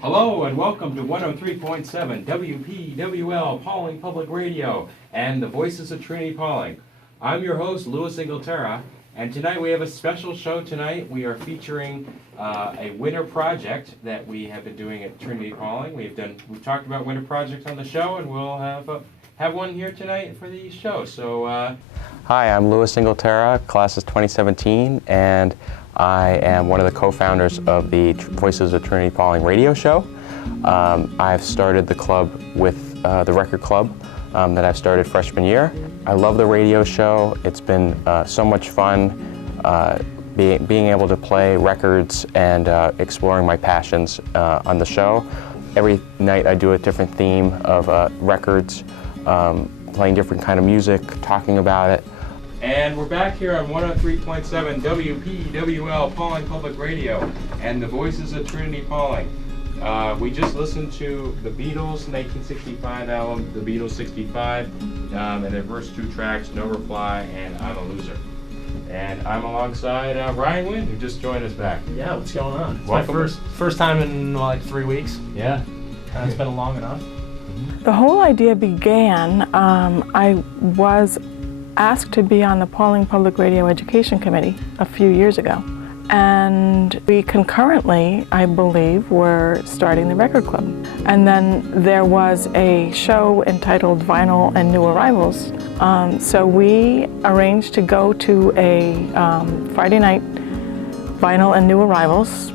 Hello and welcome to 103.7 WPWL Pawling Public Radio and the Voices of Trinity-Pawling. I'm your host, Louis Inglaterra, and tonight we have a special show tonight. We are featuring a winter project that we have been doing at Trinity-Pawling. We've talked about winter projects on the show, and we'll have one here tonight for the show. So, Hi, I'm Louis Inglaterra, class of 2017, and I am one of the co-founders of the Voices of Trinity-Pawling radio show. I've started the club with the record club that I've started freshman year. I love the radio show. It's been so much fun being able to play records and exploring my passions on the show. Every night I do a different theme of records, playing different kind of music, talking about it. And we're back here on 103.7 WPWL Pawling Public Radio and the Voices of Trinity-Pawling. We just listened to the Beatles' 1965 album, The Beatles 65, and their first two tracks, No Reply and I'm a Loser. And I'm alongside Ryan Wynn, who just joined us back. Yeah, what's going on? It's Welcome. my first time in like 3 weeks. Yeah. It's been long enough. The whole idea began, I was asked to be on the Pawling Public Radio Education Committee a few years ago. And we concurrently, I believe, were starting the record club. And then there was a show entitled Vinyl and New Arrivals. So we arranged to go to a Friday night Vinyl and New Arrivals.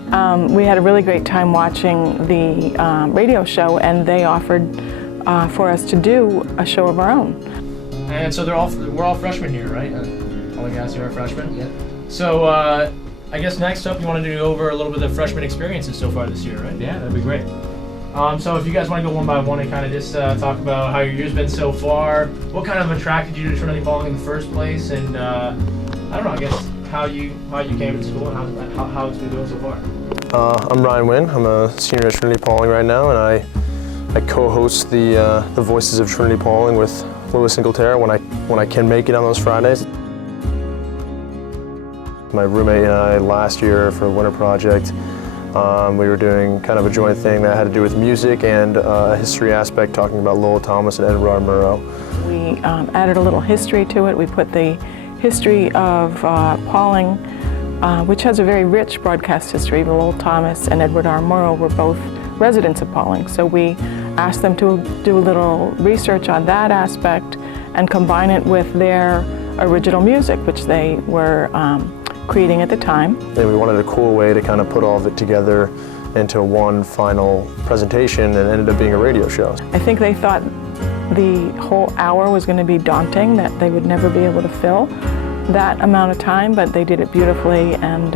We had a really great time watching the radio show, and they offered for us to do a show of our own. And so we're all freshmen here, right? All the guys here are freshmen. Yeah. So I guess next up, you wanted to go over a little bit of the freshman experiences so far this year, right? Yeah, that'd be great. So if you guys want to go one by one and kind of just talk about how your year's been so far, what kind of attracted you to Trinity-Pawling in the first place, and I don't know, I guess how you came to school and how it's been going so far. I'm Ryan Wynn. I'm a senior at Trinity-Pawling right now, and I co-host the Voices of Trinity-Pawling with Louis Inglaterra when I can make it on those Fridays. My roommate and I last year for the winter project, we were doing kind of a joint thing that had to do with music and a history aspect, talking about Lowell Thomas and Edward Murrow. We added a little history to it. We put the history of Pawling, which has a very rich broadcast history. Lowell Thomas and Edward R. Murrow were both residents of Pawling, so we asked them to do a little research on that aspect and combine it with their original music, which they were creating at the time. And we wanted a cool way to kind of put all of it together into one final presentation, and it ended up being a radio show. I think they thought the whole hour was going to be daunting, that they would never be able to fill that amount of time, but they did it beautifully, and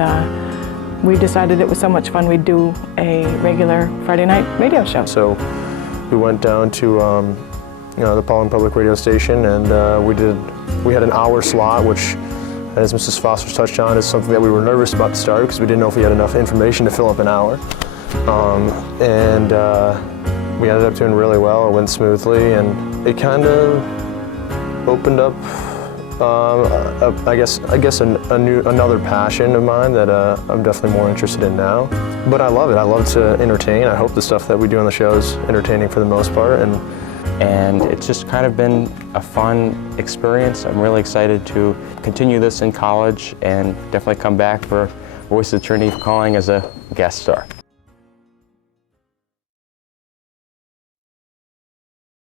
we decided it was so much fun we'd do a regular Friday night radio show. So we went down to the Pawling Public Radio Station, and we had an hour slot, which, as Mrs. Foster's touched on, is something that we were nervous about to start because we didn't know if we had enough information to fill up an hour. We ended up doing really well. It went smoothly, and it kind of opened up, I guess another passion of mine that I'm definitely more interested in now. But I love it. I love to entertain. I hope the stuff that we do on the show is entertaining for the most part. And it's just kind of been a fun experience. I'm really excited to continue this in college and definitely come back for Voices of Trinity-Pawling as a guest star.